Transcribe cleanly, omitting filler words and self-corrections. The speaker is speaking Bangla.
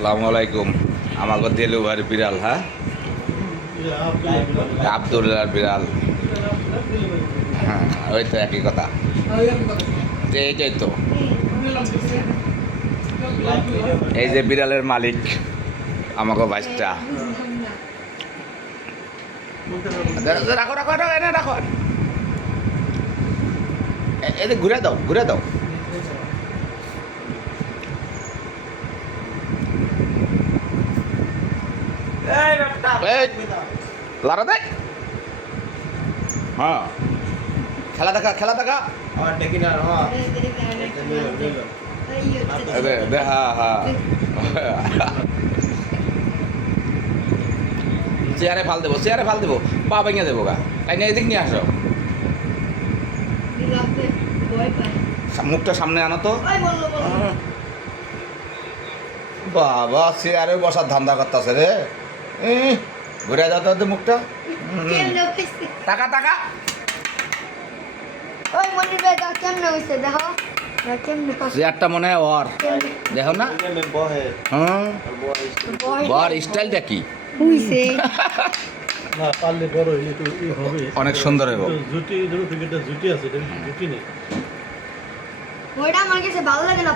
আসসালামু আলাইকুম। আমাকে দেলুভার বিড়াল, হ্যাঁ আব্দুল্লাহর বিড়াল, হ্যাঁ ওই তো একই কথা, যে এইটাই তো, এই যে বিড়ালের মালিক আমাকে ভাইসটা। রাখো রাখো রাখো এনে রাখো, এদের ঘুরে দাও ঘুরে দাও। লারা দেখ, হ্যাঁ খেলা দেখা খেলা দেখা, হ্যাঁ হ্যাঁ চেয়ারে ফাল দেবো, চেয়ারে ফাল দেবো, পা ভেঙে দেবো গা। তাই নিয়ে এদিক নিয়ে আসো, মুখটা সামনে আনো তো। বাবা চেয়ারে বসার ধান্দা করতেছে রে, ঘুরে যাও তো মুখটা, টাকা টাকা। চেয়ারটা মনে হয় ওর, দেখো না, হ্যাঁ বর স্টাইলটা কি অনেক সুন্দর হবে। ওইটা আমার কাছে ভালো লাগে না।